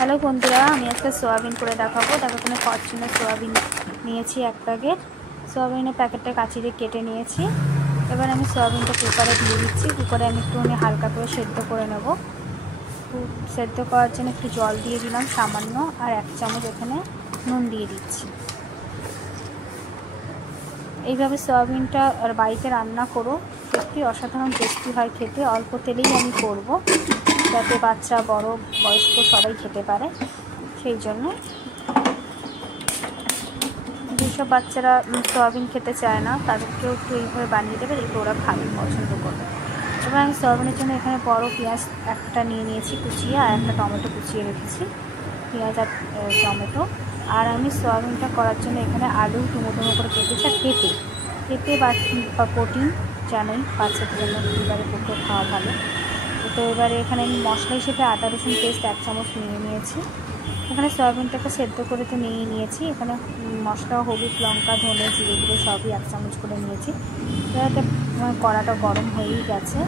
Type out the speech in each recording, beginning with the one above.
Hello বন্ধুরা, আমি আজকে সোয়াবিন করে দেখাবো। দেখো এখানে ফরচুনের সোয়াবিন নিয়েছি এক প্যাকেট। সোয়াবিনের প্যাকেটটা কাঁচি দিয়ে কেটে নিয়েছি। এবার আমি সোয়াবিনটা কুকারে দিয়ে দিচ্ছি। কুকারে আমি একটুখানি হালকা করে সেদ্ধ করে নেব। সেদ্ধ করার জন্য একটু জল দিয়ে দিলাম সামান্য, আর 1 চামচ এখানে নুন দিয়ে দিচ্ছি। এইভাবে সোয়াবিনটা আর বাড়িতে রান্না করো, সত্যি অসাধারণ টেস্টি হয় খেতে। অল্প তেলেই আমি করব, যাতে বাচ্চা বড় বয়স্ক সবাই খেতে পারে। সেই জন্য যেসব বাচ্চারা সোয়াবিন খেতে চায় না, তাদেরকেও একটু এইভাবে বানিয়ে দেবে, একটু ওরা খাবে, পছন্দ করবে। এবার আমি সোয়াবিনের জন্য এখানে বড় পেঁয়াজ একটা নিয়ে নিয়েছি কুচিয়ে, আর একটা টমেটো কুচিয়ে রেখেছি, পেঁয়াজ আর টমেটো। আর আমি সোয়াবিনটা করার জন্য এখানে আলু ডুমো ডুমো করে কেটেছি, আর পেঁপে বা প্রোটিন জানোই, বাচ্চাদের জন্য পরিবারের পক্ষে খাওয়া ভালো। তো এবারে এখানে আমি মশলা হিসেবে আদা রসুন পেস্ট 1 চামচ নিয়ে নিয়েছি। এখানে সয়াবিনটাকে সেদ্ধ করে তো নিয়েছি। এখানে মশলা, হলুদ, লঙ্কা, ধনে, জিরে গুঁড়ো সবই 1 চামচ করে নিয়েছি। এবারে কড়াটা গরম হয়েই গেছে।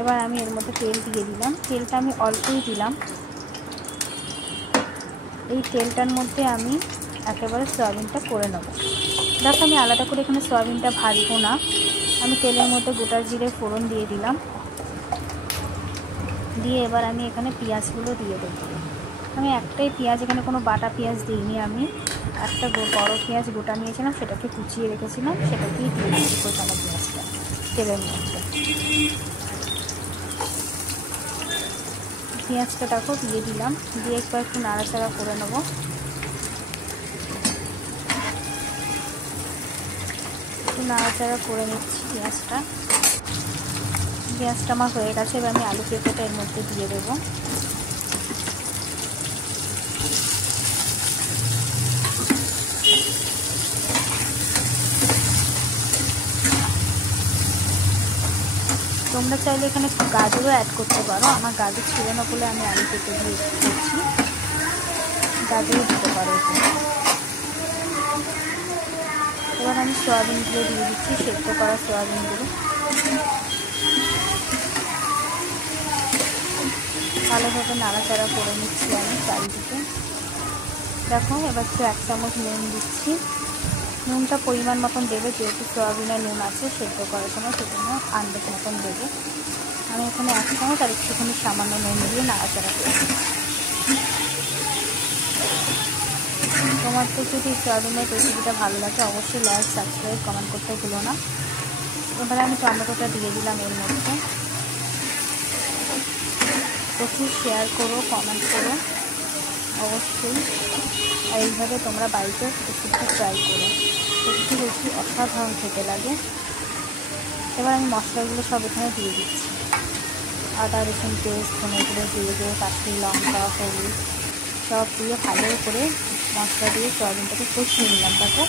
এবার আমি এর মধ্যে তেল দিয়ে দিলাম। তেলটা আমি অল্পই দিলাম। এই তেলটার মধ্যে আমি একেবারে সয়াবিনটা করে নেব। দেখো আমি আলাদা করে এখানে সয়াবিনটা ভাজবো না। আমি তেলের মধ্যে গোটা জিরে ফোড়ন দিয়ে দিলাম। দিয়ে এবার আমি এখানে পেঁয়াজগুলো দিয়ে দেবো। আমি একটাই পেঁয়াজ, এখানে কোনো বাটা পেঁয়াজ দিইনি। আমি একটা বড় পেঁয়াজ গোটা নিয়েছিলাম, সেটাকে কুচিয়ে রেখেছিলাম, সেটাকেই দিয়ে দিচ্ছি কোচানো পেঁয়াজটা তেলের মধ্যে। পেঁয়াজটা দেখো দিয়ে দিলাম, দিয়ে একটু নাড়াচাড়া করে নেব। একটু নাড়াচাড়া করে নিচ্ছি পেঁয়াজটা। পেঁয়াজটা আমার হয়ে গেছে। এবার আমি আলু পেঁপেটা এর মধ্যে দিয়ে দেবো। তোমরা চাইলে এখানে গাজরও অ্যাড করতে পারো। আমার গাজর ছিল না বলে আমি আলু পেঁপে দিয়ে করছি। গাজরও দিতে পারো এখানে। এবার আমি সয়াবিনগুলো দিয়ে দিচ্ছি, সেদ্ধ করা সয়াবিনগুলো। ভালোভাবে নাড়াচাড়া করে নিচ্ছি আমি চারিদিকে। দেখো এবার একটু 1 চামচ নুন দিচ্ছি। নুনটা পরিমাণ মতন দেবে, যেহেতু সয়াবিনের নুন আছে সেদ্ধ করার সময়, সেজন্য আন্দাজ মতন দেবে। আমি এখানে 1 চামচ আর একটুখানি সামান্য নুন দিয়ে নাড়াচাড়া করি। তোমার তো যদি সয়াবিনের রেসিপিটা ভালো লাগে, অবশ্যই লাইক, সাবস্ক্রাইব, কমেন্ট করতে ভুলো না। এবারে আমি টমেটোটা দিয়ে দিলাম এর মধ্যে। প্রচুর শেয়ার করো, কমেন্ট করো অবশ্যই। আর এইভাবে তোমরা বাড়িতে রেসিপিটা ট্রাই করো, সত্যি বেশি অসাধারণ খেতে লাগে। এবার আমি মশলাগুলো সব এখানে দিয়ে দিচ্ছি। আদা রসুন পেস্ট, ধনে গুঁড়ো, জিরে গুঁড়ো, কাশ্মীরি লঙ্কা, হলুদ সব দিয়ে ভালো করে মশলা দিয়ে সয়াবিনটাকে কষিয়ে নিলাম। দেখো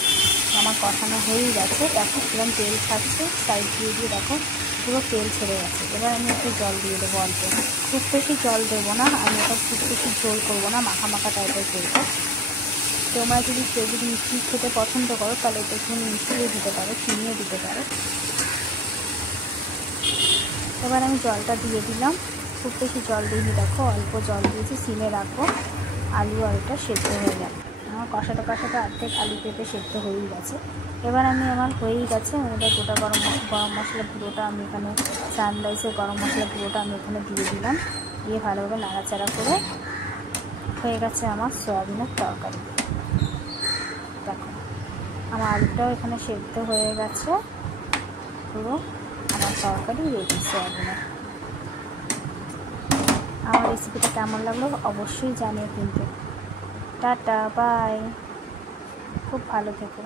আমার কষানো হয়েই গেছে। দেখো কিরম তেল ছাড়ছে, সাইড দিয়ে দেখো পুরো তেল ছেড়ে গেছে। এবার আমি একটু জল দিয়ে দেবো অল্প, খুব বেশি জল দেবো না। আমি এটা খুব বেশি ঝোল করবো না, মাখা মাখা টাইপের করবো। তোমরা যদি কেউ যদি মিষ্টি খেতে পছন্দ করো, তাহলে এটা একটু মিশিয়ে দিতে পারো, চিনিয়ে দিতে পারো। এবার আমি জলটা দিয়ে দিলাম। খুব বেশি জল দিইনি, দেখো অল্প জল দিয়েছি। সিমে রাখবো, আলু আর এটা সেদ্ধ হয়ে যাবে। আমার কষাতে অর্ধেক আলু পেঁপে সেদ্ধ হয়েই গেছে। এবার আমার হয়েই গেছে। এবার গোটা গরম মশলা গুঁড়োটা আমি এখানে, সানরাইসের গরম মশলা গুঁড়োটা আমি এখানে দিয়ে দিলাম। দিয়ে ভালোভাবে নাড়াচাড়া করে হয়ে গেছে আমার সয়াবিনের তরকারি। দেখো আমার আলুটাও এখানে সেদ্ধ হয়ে গেছে পুরো। আমার তরকারি রেডি সয়াবিনের। আমার রেসিপিটা কেমন লাগলো অবশ্যই জানিয়ে কিন্তু। টাটা, বাই, খুব ভালো থেকো।